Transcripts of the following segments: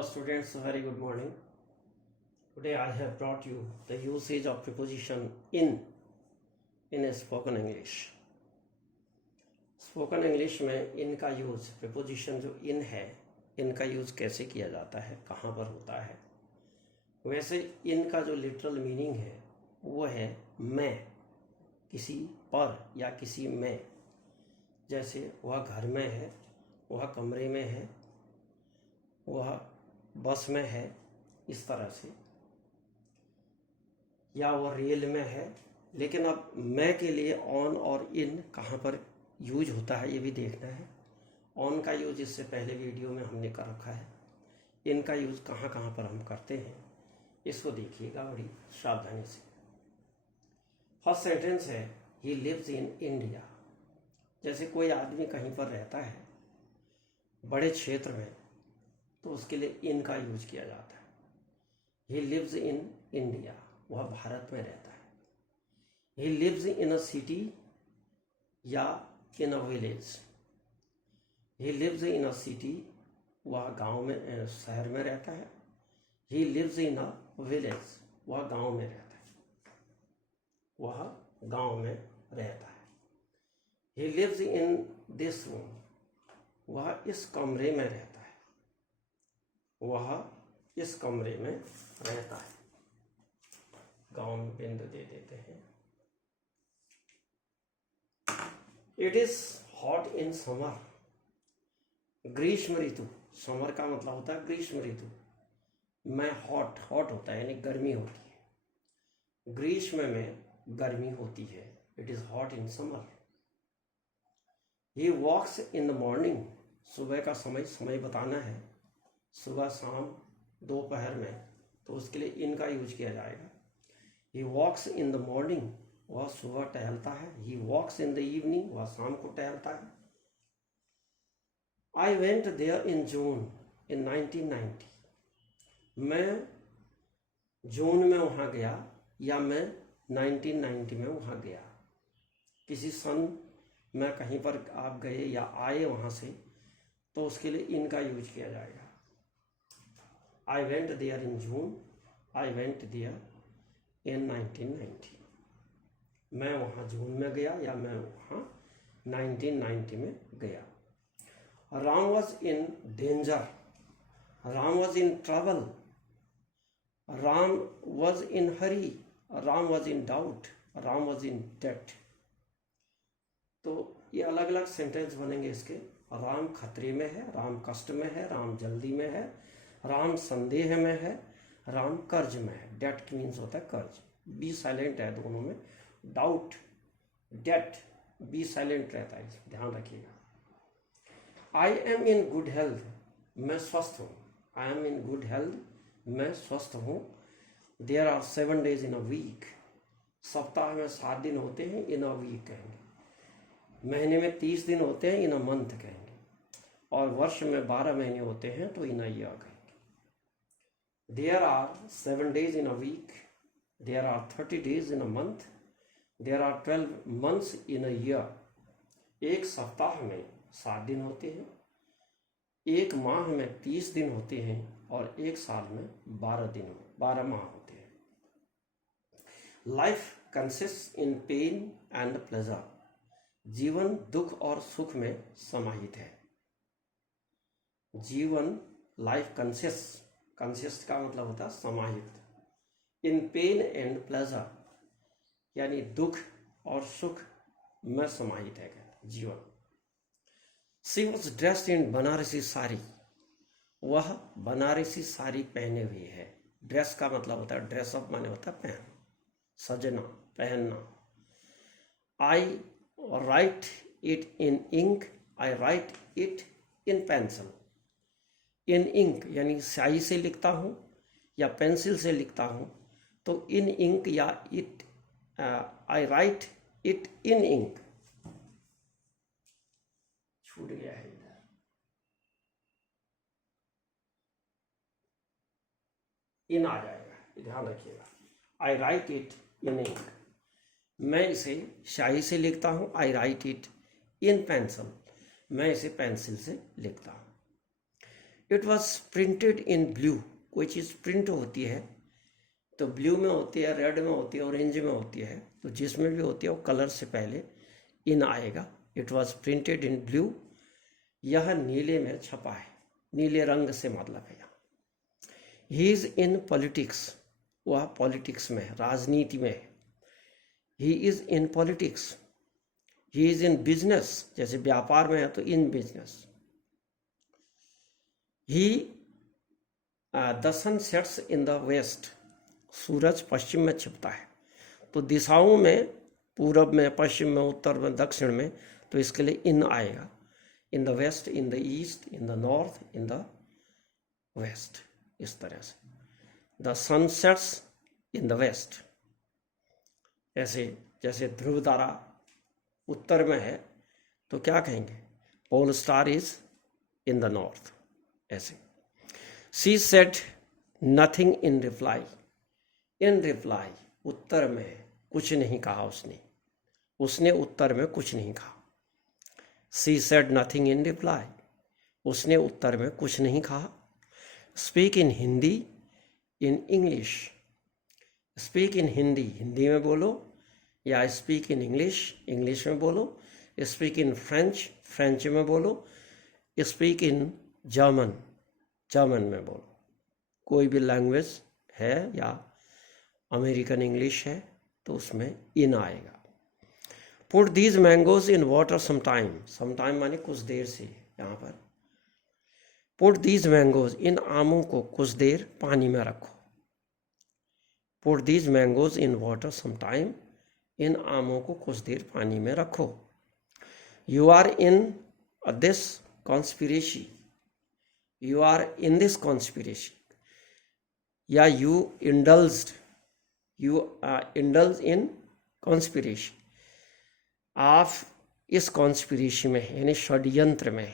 Hello students, very good morning. Today I have brought you the usage of preposition in a spoken English. Spoken English में इन का use, preposition जो इन है, इनका use कैसे किया जाता है, कहाँ पर होता है। वैसे इन का जो लिटरल मीनिंग है वो है मैं, किसी पर या किसी में। जैसे वह घर में है, वह कमरे में है, वह बस में है, इस तरह से, या वह रेल में है। लेकिन अब मैं के लिए ऑन और इन कहाँ पर यूज होता है ये भी देखना है। ऑन का यूज इससे पहले वीडियो में हमने कर रखा है। इन का यूज कहाँ कहाँ पर हम करते हैं इसको देखिएगा बड़ी सावधानी से। फर्स्ट सेंटेंस है ही लिव्स इन इंडिया। जैसे कोई आदमी कहीं पर रहता है बड़े क्षेत्र में, तो उसके लिए इन का यूज किया जाता है। ही लिव्स इन इंडिया, वह भारत में रहता है। He lives in a city या in a village. He lives in a city, वह गांव में, शहर में रहता है। He lives in a village, वह गांव में रहता है, वह गांव में रहता है। He lives in this room, वह इस कमरे में रहता है, वह इस कमरे में रहता है। गांव में बिंदु दे देते हैं। It is hot in summer. ग्रीष्म ऋतु, समर का मतलब होता है ग्रीष्म ऋतु में हॉट होता है यानी गर्मी होती है। ग्रीष्म में गर्मी होती है। It is hot in summer. He walks in the morning, सुबह का समय बताना है, सुबह शाम दोपहर में, तो उसके लिए इन का यूज किया जाएगा। ही वॉक्स इन द मॉर्निंग, वह सुबह टहलता है। ही वॉक्स इन द इवनिंग, वह शाम को टहलता है। आई वेंट देयर इन जून इन 1990, मैं जून में वहाँ गया या मैं 1990 में वहाँ गया। किसी सन में कहीं पर आप गए या आए वहाँ से, तो उसके लिए इन का यूज किया जाएगा। I went there in June, I went there in 1990, मैं वहाँ जून में गया या मैं वहाँ 1990 में गया। Ram was in danger, Ram was in trouble, Ram was in hurry, Ram was in doubt, Ram was in debt. तो ये अलग अलग सेंटेंस बनेंगे इसके। राम खतरे में है, राम कष्ट में है, राम जल्दी में है, राम संदेह में है, राम कर्ज में है। डेट मीन्स होता है कर्ज, बी साइलेंट है दोनों में। डाउट, डेट, बी साइलेंट रहता है, ध्यान रखिएगा। I am in good health, मैं स्वस्थ हूँ। I am in good health, मैं स्वस्थ हूँ। There are 7 days in a week, सप्ताह में 7 दिन होते हैं, इन अ वीक कहेंगे। महीने में 30 दिन होते हैं, इन अ मंथ कहेंगे। और वर्ष में 12 महीने होते हैं, तो इन अ ईयर कहेंगे। There are 7 days in a week, there are 30 days in a month, there are 12 months in a year. एक सप्ताह में 7 दिन होते हैं, एक माह में 30 दिन होते हैं, और एक साल में 12 माह होते हैं। Life consist in pen and pleasure, जीवन दुख और सुख में समाहित है। जीवन, लाइफ कंसिस्ट का मतलब होता है समाहित। इन पेन एंड प्लेजर यानी दुख और सुख में समाहित है जीवन। She was dressed in Banarasi sari, वह बनारसी साड़ी पहने हुई है। ड्रेस का मतलब होता है, ड्रेसअप माने होता है पहन, सजना, पहनना। I write it in ink, I write it in pencil. In ink यानी स्याही से लिखता हूँ या पेंसिल से लिखता हूँ, तो इन इंक या it, I write it in ink. छूट गया है इधर, इन आ जाएगा, ध्यान रखिएगा। I write it in ink, मैं इसे स्याही से लिखता हूँ। I write it in pencil, मैं इसे पेंसिल से लिखता हूँ। It was printed in blue. कोई चीज़ प्रिंट होती है तो ब्लू में होती है, रेड में होती है, ऑरेंज में होती है, तो जिसमें भी होती है वो कलर से पहले इन आएगा। It was printed in blue, यह नीले में छपा है, नीले रंग से मतलब है यहाँ। ही इज़ इन पॉलिटिक्स, वह पॉलिटिक्स में है, राजनीति में है। He is in politics. He is in business, जैसे व्यापार में है तो in business. He the sun sets in the west, सूरज पश्चिम में छिपता है। तो दिशाओं में, पूरब में, पश्चिम में, उत्तर में, दक्षिण में, तो इसके लिए इन आएगा। In the west, in the east, in the north, in the west, इस तरह से। The sun sets in the west, ऐसे जैसे ध्रुव तारा उत्तर में है तो क्या कहेंगे, pole star is in the north, ऐसे। She said nothing in reply, in reply, उत्तर में कुछ नहीं कहा उसने, उसने उत्तर में कुछ नहीं कहा। She said nothing in reply, उसने उत्तर में कुछ नहीं कहा। Speak in Hindi, in English, speak in Hindi, Hindi में बोलो, या स्पीक इन इंग्लिश, इंग्लिश में बोलो। स्पीक इन फ्रेंच, फ्रेंच में बोलो। स्पीक इन जर्मन, जर्मन में बोलो। कोई भी लैंग्वेज है या अमेरिकन इंग्लिश है तो उसमें इन आएगा। Put these mangoes in water sometime, sometime माने कुछ देर से, यहाँ पर पुट दीज मैंगोज, इन आमों को कुछ देर पानी में रखो। Put these mangoes in water sometime, इन आमों को कुछ देर पानी में रखो। You are in this conspiracy, you are in this conspiracy, या you indulged, you indulge in conspiracy, आप इस कॉन्स्पिरेसी में है, यानी षड्यंत्र में,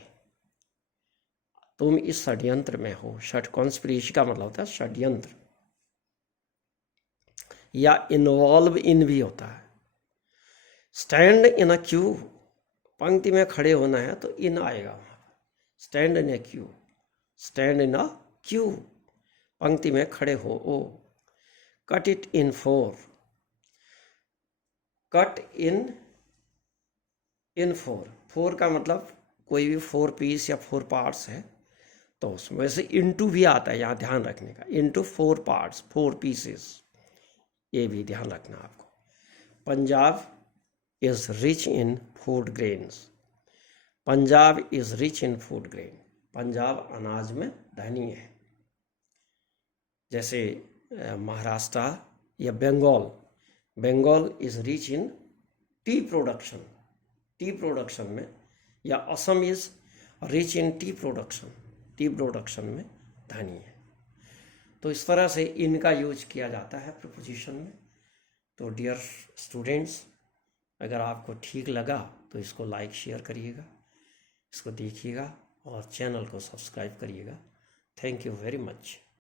तुम इस षड्यंत्र में हो। कॉन्स्पिरेसी का मतलब होता है षड्यंत्र, या इन्वॉल्व इन भी होता है। स्टैंड इन अ क्यू, पंक्ति में खड़े होना है तो इन आएगा वहाँ पर। Stand in a queue, stand in a queue, पंक्ति में खड़े हो। Oh cut it in four, cut in four, four का मतलब कोई भी 4 पीस या 4 पार्ट्स है तो उसमें से इनटू भी आता है, यहाँ ध्यान रखने का, इनटू 4 पार्ट्स, 4 पीसेस, ये भी ध्यान रखना आपको। Punjab is rich in food grains, Punjab is rich in food grain, Punjab अनाज में धनी है। जैसे महाराष्ट्र या Bengal, Bengal is rich in tea production, tea production में, या Assam is rich in tea production, tea production में धनी है। तो इस तरह से इनका यूज किया जाता है प्रीपोजिशन में। तो डियर स्टूडेंट्स, अगर आपको ठीक लगा तो इसको लाइक शेयर करिएगा, इसको देखिएगा और चैनल को सब्सक्राइब करिएगा। Thank you very much.